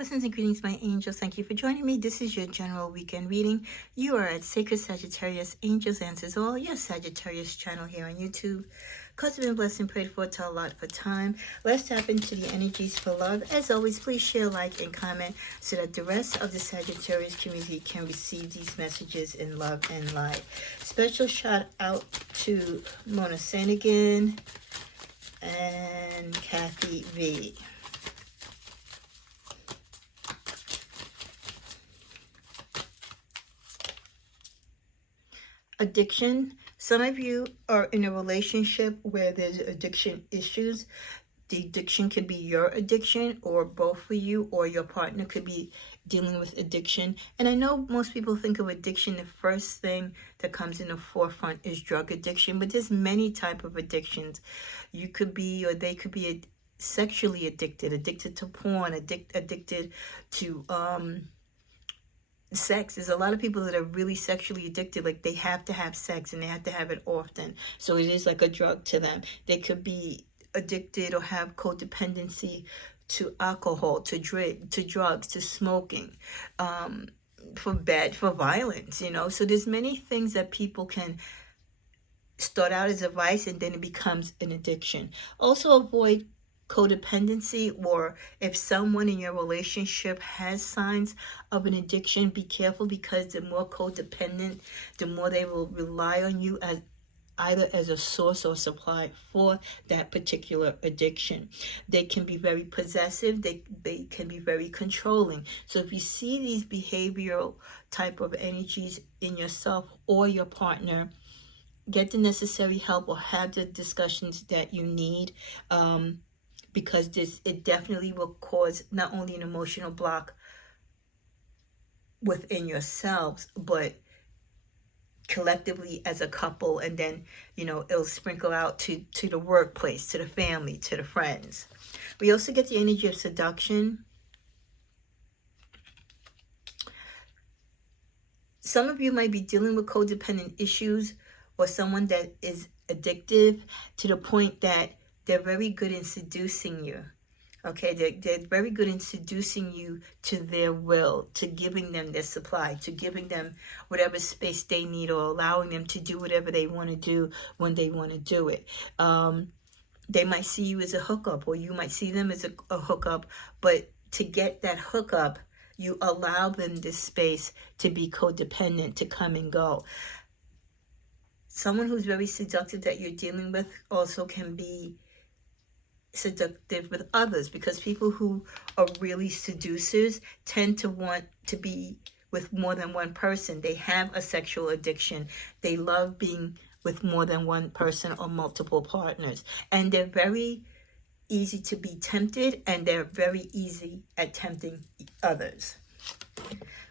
Blessings and greetings, my angels. Thank you for joining me. This is your general weekend reading. You are at Sacred Sagittarius Angels Answers All, your Sagittarius channel here on YouTube. Cause have been blessed and prayed for to a lot for time. Let's tap into the energies for love. As always, please share, like, and comment so that the rest of the Sagittarius community can receive these messages in love and light. Special shout out to Mona Sanigan and Kathy V. Addiction. Some of you are in a relationship where there's addiction issues. The addiction could be your addiction, or both for you or your partner could be dealing with addiction. And I know most people think of addiction, the first thing that comes in the forefront is drug addiction, but there's many types of addictions. You could be, or they could be sexually addicted to porn, addicted to sex. There's a lot of people that are really sexually addicted, like they have to have sex and they have to have it often, so it is like a drug to them. They could be addicted or have codependency to alcohol, to drugs, to smoking, for violence, you know. So there's many things that people can start out as a vice and then it becomes an addiction. Also avoid codependency, or if someone in your relationship has signs of an addiction, be careful, because the more codependent, the more they will rely on you as either as a source or supply for that particular addiction. They can be very possessive, they can be very controlling. So if you see these behavioral type of energies in yourself or your partner, get the necessary help or have the discussions that you need, because it definitely will cause not only an emotional block within yourselves, but collectively as a couple, and then, you know, it'll sprinkle out to the workplace, to the family, to the friends. We also get the energy of seduction. Some of you might be dealing with codependent issues, or someone that is addictive to the point that they're very good in seducing you. Okay, they're very good in seducing you to their will, to giving them their supply, to giving them whatever space they need, or allowing them to do whatever they want to do when they want to do it. They might see you as a hookup, or you might see them as a hookup, but to get that hookup, you allow them this space to be codependent, to come and go. Someone who's very seductive that you're dealing with also can be seductive with others, because people who are really seducers tend to want to be with more than one person. They have a sexual addiction. They love being with more than one person or multiple partners, and they're very easy to be tempted, and they're very easy at tempting others.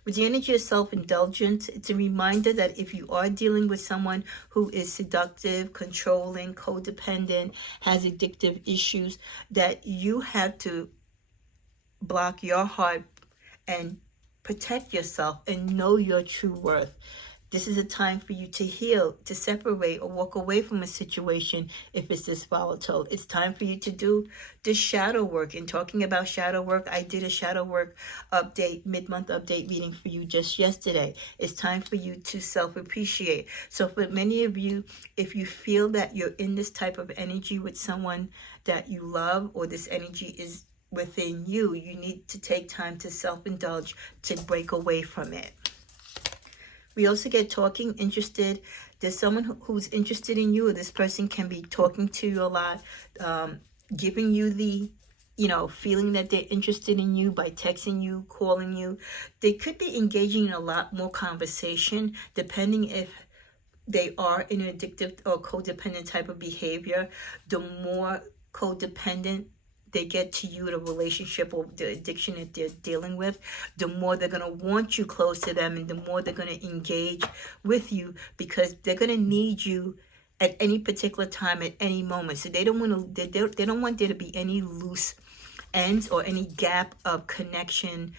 With the energy of self-indulgence, it's a reminder that if you are dealing with someone who is seductive, controlling, codependent, has addictive issues, that you have to block your heart and protect yourself and know your true worth. This is a time for you to heal, to separate, or walk away from a situation if it's this volatile. It's time for you to do this shadow work. And talking about shadow work, I did a shadow work update, mid-month update reading for you just yesterday. It's time for you to self-appreciate. So for many of you, if you feel that you're in this type of energy with someone that you love, or this energy is within you, you need to take time to self-indulge, to break away from it. We also get talking, interested. There's someone who's interested in you, or this person can be talking to you a lot, giving you the, feeling that they're interested in you by texting you, calling you. They could be engaging in a lot more conversation, depending if they are in an addictive or codependent type of behavior. The more codependent they get to you, the relationship or the addiction that they're dealing with, the more they're going to want you close to them, and the more they're going to engage with you, because they're going to need you at any particular time, at any moment. So they don't want there to be any loose ends or any gap of connection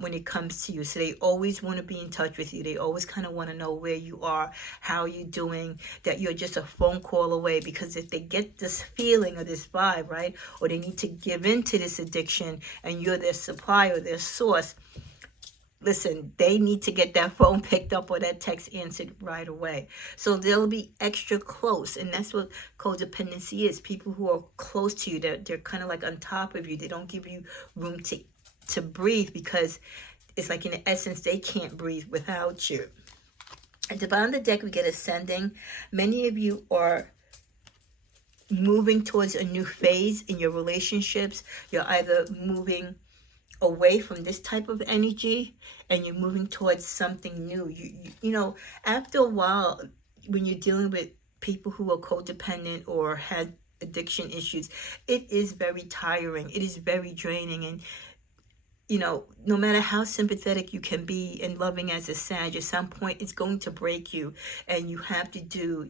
when it comes to you. So they always want to be in touch with you. They always kind of want to know where you are, how you're doing, that you're just a phone call away. Because if they get this feeling or this vibe, right, or they need to give in to this addiction and you're their supply or their source, listen, they need to get that phone picked up or that text answered right away. So they'll be extra close. And that's what codependency is. People who are close to you, they're kind of like on top of you. They don't give you room to breathe, because it's like, in essence, they can't breathe without you. At the bottom of the deck, we get ascending. Many of you are moving towards a new phase in your relationships. You're either moving away from this type of energy and you're moving towards something new. You know, after a while, when you're dealing with people who are codependent or had addiction issues, it is very tiring. It is very draining. And you know, no matter how sympathetic you can be and loving as a Sag, at some point it's going to break you, and you have to do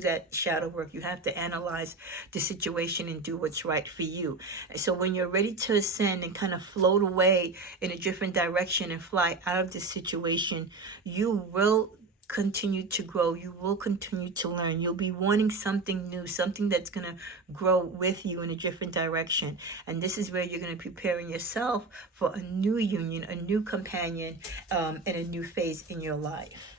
that shadow work. You have to analyze the situation and do what's right for you. And so when you're ready to ascend and kind of float away in a different direction and fly out of this situation, you will continue to grow. You will continue to learn. You'll be wanting something new, something that's going to grow with you in a different direction. And this is where you're going to be preparing yourself for a new union, a new companion, and a new phase in your life.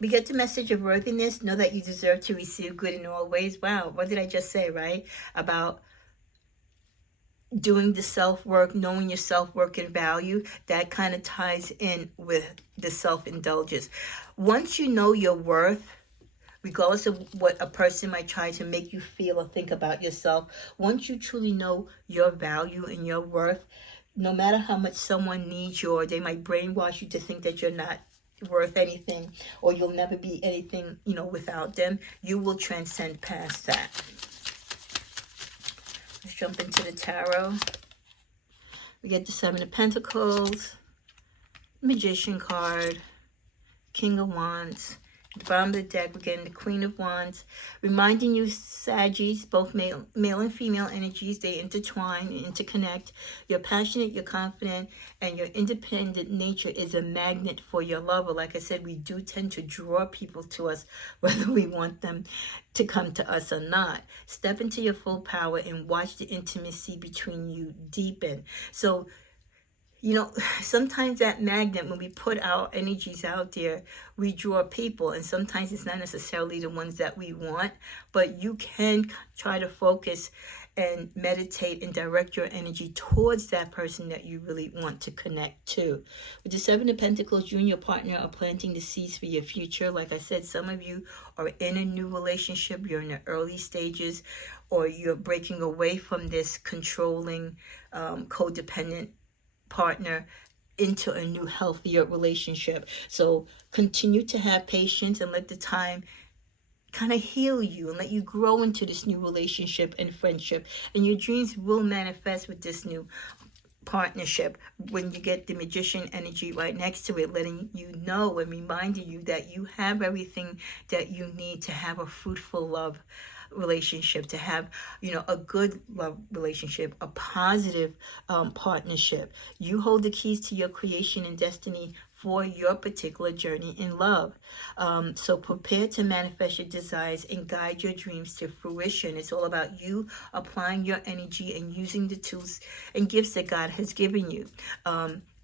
We get the message of worthiness. Know that you deserve to receive good in all ways. Wow, what did I just say, right? About doing the self-work, knowing your self-work and value. That kind of ties in with the self-indulgence. Once you know your worth, regardless of what a person might try to make you feel or think about yourself, once you truly know your value and your worth, no matter how much someone needs you, or they might brainwash you to think that you're not worth anything or you'll never be anything, you know, without them, you will transcend past that. Let's jump into the tarot. We get the Seven of Pentacles, Magician card, King of Wands. At the bottom of the deck, we're getting the Queen of Wands, reminding you, Saggies, both male and female energies, they intertwine and interconnect. You're passionate, you're confident, and your independent nature is a magnet for your lover. Like I said, we do tend to draw people to us, whether we want them to come to us or not. Step into your full power and watch the intimacy between you deepen. So, you know, sometimes that magnet, when we put our energies out there, we draw people. And sometimes it's not necessarily the ones that we want, but you can try to focus and meditate and direct your energy towards that person that you really want to connect to. With the Seven of Pentacles, you and your partner are planting the seeds for your future. Like I said, some of you are in a new relationship. You're in the early stages, or you're breaking away from this controlling, codependent partner into a new, healthier relationship. So continue to have patience and let the time kind of heal you and let you grow into this new relationship and friendship. And your dreams will manifest with this new partnership when you get the Magician energy right next to it, letting you know and reminding you that you have everything that you need to have a fruitful love relationship, to have, you know, a good love relationship, a positive partnership. You hold the keys to your creation and destiny for your particular journey in love. So prepare to manifest your desires and guide your dreams to fruition. It's all about you applying your energy and using the tools and gifts that God has given you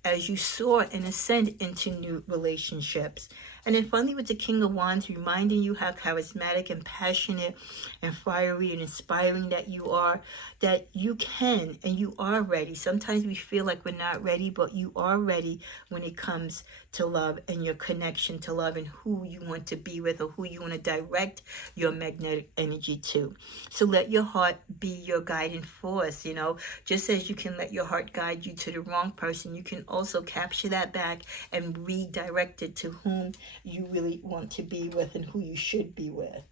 as you soar and ascend into new relationships. And then finally, with the King of Wands, reminding you how charismatic and passionate and fiery and inspiring that you are, that you can and you are ready. Sometimes we feel like we're not ready, but you are ready when it comes to love and your connection to love and who you want to be with or who you want to direct your magnetic energy to. So let your heart be your guiding force, you know. Just as you can let your heart guide you to the wrong person, you can also capture that back and redirect it to whom you really want to be with and who you should be with.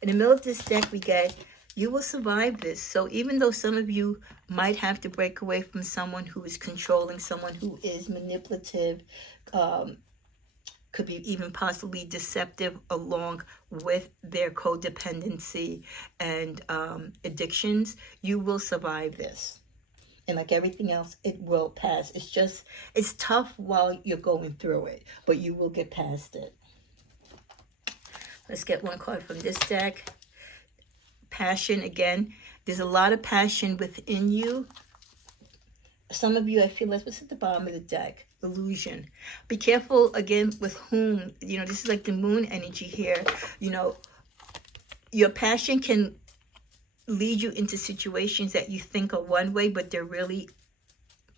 In the middle of this deck, we get, you will survive this. So even though some of you might have to break away from someone who is controlling, someone who is manipulative, could be even possibly deceptive along with their codependency and addictions, you will survive this. And like everything else, it will pass. It's tough while you're going through it, but you will get past it. Let's get one card from this deck. Passion again. There's a lot of passion within you. Some of you, I feel that's what's at the bottom of the deck. Illusion. Be careful again with whom. This is like the moon energy here. Your passion can lead you into situations that you think are one way, but they're really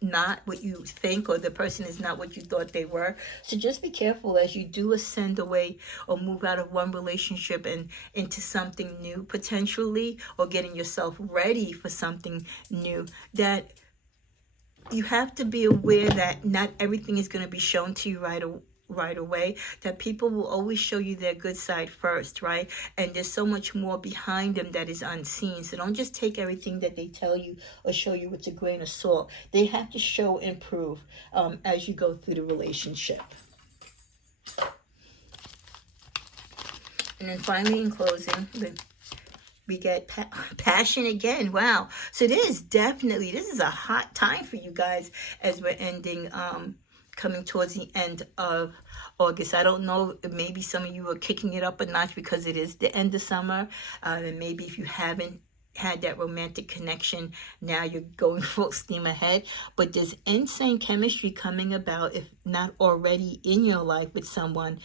not what you think, or the person is not what you thought they were. So just be careful as you do ascend away or move out of one relationship and into something new potentially, or getting yourself ready for something new, that you have to be aware that not everything is going to be shown to you right away, that people will always show you their good side first, right? And there's so much more behind them that is unseen. So don't just take everything that they tell you or show you with a grain of salt. They have to show and prove as you go through the relationship. And then finally, in closing, we get passion again. Wow. So this is a hot time for you guys as we're ending coming towards the end of August. I don't know, maybe some of you are kicking it up a notch because it is the end of summer. And maybe if you haven't had that romantic connection, now you're going full steam ahead. But there's insane chemistry coming about, if not already in your life with someone.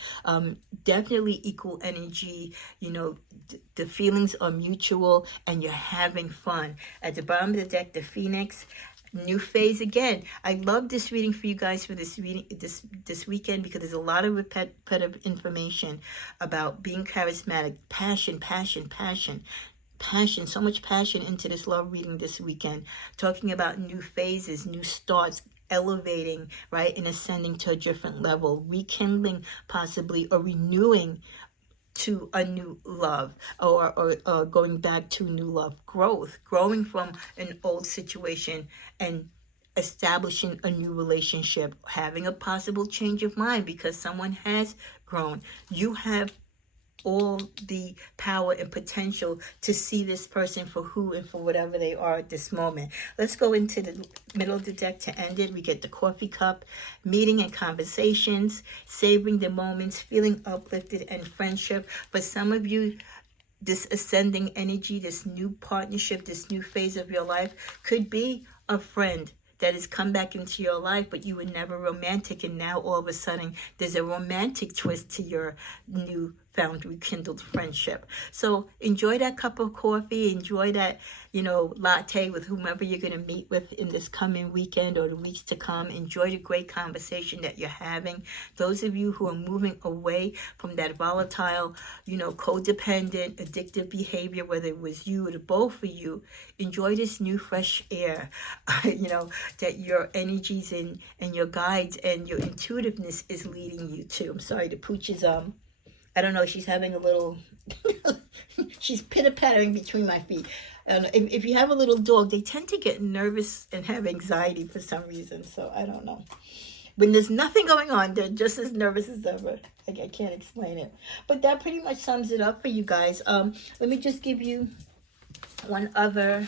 Definitely equal energy. The feelings are mutual and you're having fun. At the bottom of the deck, the Phoenix. New phase again. I love this reading for you guys for this reading this weekend, because there's a lot of repetitive information about being charismatic, passion, so much passion into this love reading this weekend, talking about new phases, new starts, elevating, right, and ascending to a different level, rekindling possibly, or renewing to a new love, or going back to new love, growing from an old situation and establishing a new relationship, having a possible change of mind because someone has grown. You have all the power and potential to see this person for who and for whatever they are at this moment. Let's go into the middle of the deck to end it. We get the coffee cup, meeting and conversations, savoring the moments, feeling uplifted, and friendship. For some of you, this ascending energy, this new partnership, this new phase of your life could be a friend that has come back into your life, but you were never romantic, and now all of a sudden there's a romantic twist to your newfound rekindled friendship. So enjoy that cup of coffee, enjoy that, latte with whomever you're going to meet with in this coming weekend or the weeks to come. Enjoy the great conversation that you're having. Those of you who are moving away from that volatile, codependent, addictive behavior, whether it was you or the both of you, enjoy this new fresh air, that your energies and your guides and your intuitiveness is leading you to. I'm sorry, the pooch is, I don't know, she's having a little, she's pitter-pattering between my feet. If you have a little dog, they tend to get nervous and have anxiety for some reason. So I don't know. When there's nothing going on, they're just as nervous as ever. I can't explain it. But that pretty much sums it up for you guys. Let me just give you one other.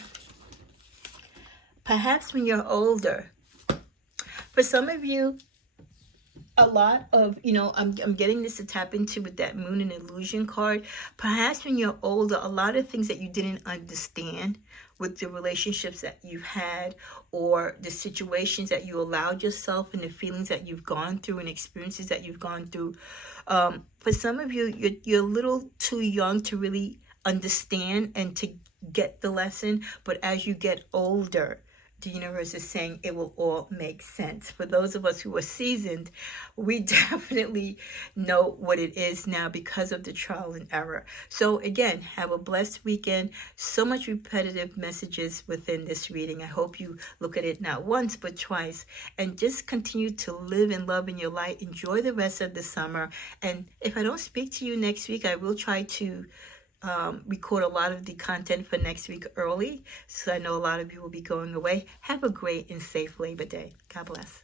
Perhaps when you're older. For some of you, a lot of, I'm getting this to tap into with that moon and illusion card. Perhaps when you're older, a lot of things that you didn't understand with the relationships that you've had, or the situations that you allowed yourself, and the feelings that you've gone through and experiences that you've gone through. For some of you, you're a little too young to really understand and to get the lesson. But as you get older, the universe is saying it will all make sense. For those of us who are seasoned, we definitely know what it is now because of the trial and error. So again, have a blessed weekend. So much repetitive messages within this reading. I hope you look at it not once, but twice. And just continue to live and love in your light. Enjoy the rest of the summer. And if I don't speak to you next week, I will try to record a lot of the content for next week early, so I know a lot of you will be going away. Have a great and safe Labor Day. God bless.